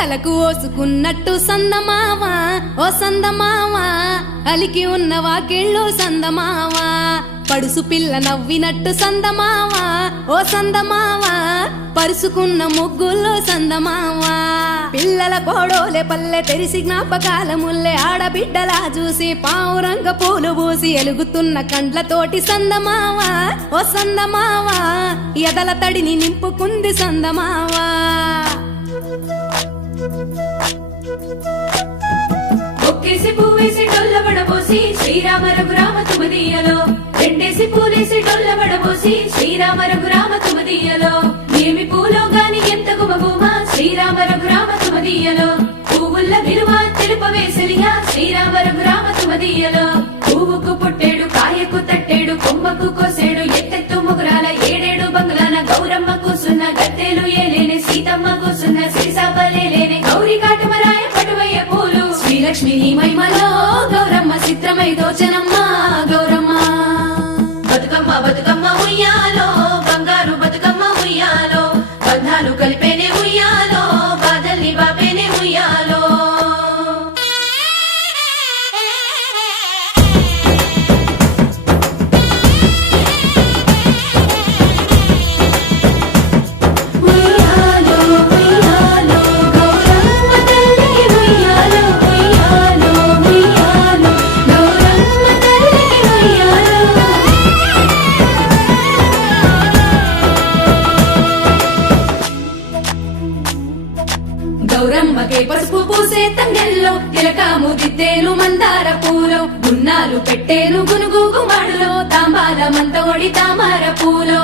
తలకు ఓసుకున్నట్టు సందమావా ఓ సందమావా అలికి ఉన్న వాకిళ్ళు సందమావా పడుసు పిల్ల నవ్వినట్టు సందమావా ఓ సందమావా పరుసుకున్న ముగ్గుల్లో సందమావా పిల్లల కోడోలే పల్లె తెరిసి జ్ఞాపకాల ముల్లె ఆడబిడ్డలా చూసి పావురంగ పూలు పూసి ఎలుగుతున్న కండ్లతోటి సందమావా ఓ సందమావా ఎదల తడిని నింపుకుంది సందమావా ఒక్కేసి పువ్వేసి డొల్ల వడబోసి శ్రీరామ రఘురామ తుమదీయలో రెండేసి పూలేసి డొల్ల వడబోసి శ్రీరామ రఘురామ తుమదీయలో ఏమి పూలో గాని ఎంత గుమగుమ శ్రీరామ రఘురామ తుమదీయలో పువ్వుల్ల విలువ తెలుపవేసలిగా శ్రీరామ రఘురామ తుమదీయలో పువ్వుకు పుట్టేడు కాయకు తట్టేడు కొమ్మకు కోసేడు ఎత్తెత్తు ముగురాల ఏడేడు బంగ్లాన గౌరమ్మ కూసున్న గద్దెలు ఏలేని సీతమ్మ కూసున్న సిరిసాపలేలేని గౌరీ కాటమరాయ పటువయ్య పూలు శ్రీలక్ష్మి మహిమలో గౌరమ్మ చిత్రమై దోచనమ్మ గౌరమ్మ బతుకమ్మ బతుకమ్మ ఉయ్యాలో బంగారు బతుకమ్మ ఉయ్యాలో బంధాలు కలిపేనే ఉయ్యాలో బాధల్ని బాపేనే ఉయ్యాలో గౌరమ్మకే పసుపు పూసే తంగెల్లో తిలకాము దిద్దేను మందార పూలో గున్నాలు పెట్టేను గునుగు గుమాడులో తాంబాల మంత ఒడి తామర పూలో